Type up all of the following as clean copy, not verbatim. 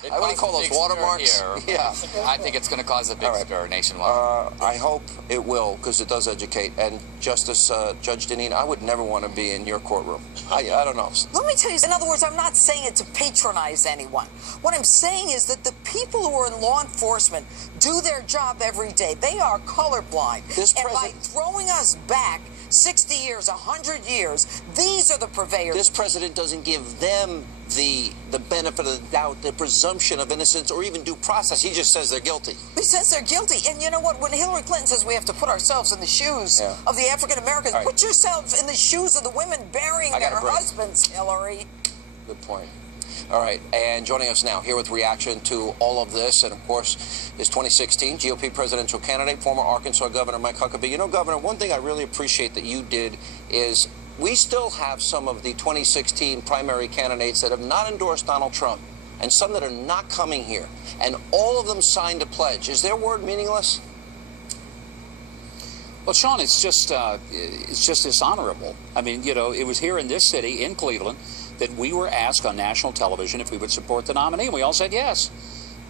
What do you call those watermarks? Yeah. I think it's going to cause a big stir nationwide. I hope it will, because it does educate. And Justice Judge Deneen, I would never want to be in your courtroom. I don't know. Let me tell you, in other words, I'm not saying it to patronize anyone. What I'm saying is that the people who are in law enforcement do their job every day. They are colorblind. And by throwing us back 60 years, 100 years, these are the purveyors. This president doesn't give them the benefit of the doubt, the presumption of innocence, or even due process. He just says they're guilty. He says they're guilty. And you know what? When Hillary Clinton says we have to put ourselves in the shoes of the African Americans, put yourself in the shoes of the women burying their husbands, Hillary. Good point. All right, and joining us now here with reaction to all of this, and of course, is 2016 GOP presidential candidate, former Arkansas Governor Mike Huckabee. You know, Governor, one thing I really appreciate that you did is we still have some of the 2016 primary candidates that have not endorsed Donald Trump, and some that are not coming here, and all of them signed a pledge. Is their word meaningless? Well, Sean, it's just dishonorable. I mean, you know, it was here in this city, in Cleveland, that we were asked on national television if we would support the nominee, and we all said yes.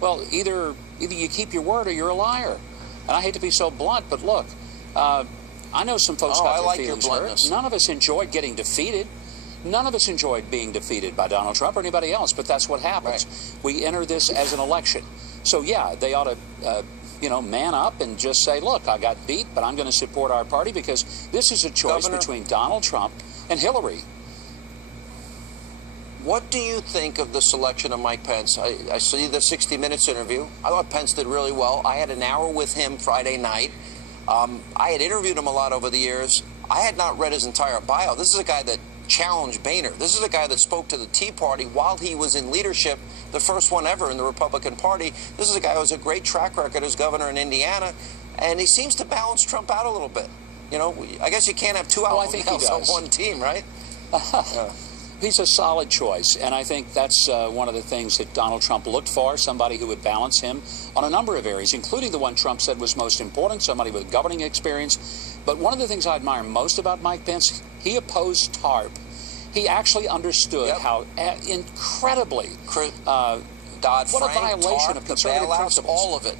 Well, either you keep your word or you're a liar. And I hate to be so blunt, but look, I know some folks got their feelings hurt. None of us enjoyed getting defeated. None of us enjoyed being defeated by Donald Trump or anybody else, but that's what happens. We enter this as an election. So, yeah, they ought to, you know, man up and just say, look, I got beat, but I'm going to support our party because this is a choice between Donald Trump and Hillary. What do you think of the selection of Mike Pence? I see the 60 Minutes interview. I thought Pence did really well. I had an hour with him Friday night. I had interviewed him a lot over the years. I had not read his entire bio. This is a guy that challenged Boehner. This is a guy that spoke to the Tea Party while he was in leadership, the first one ever in the Republican Party. This is a guy who has a great track record as governor in Indiana, and he seems to balance Trump out a little bit. You know, I guess you can't have two alphas on one team, right? He's a solid choice, and I think that's one of the things that Donald Trump looked for, somebody who would balance him on a number of areas, including the one Trump said was most important, somebody with governing experience. But one of the things I admire most about Mike Pence, he opposed TARP. He actually understood how incredibly Dodd-Frank, what a violation TARP, of conservative principles. All of it.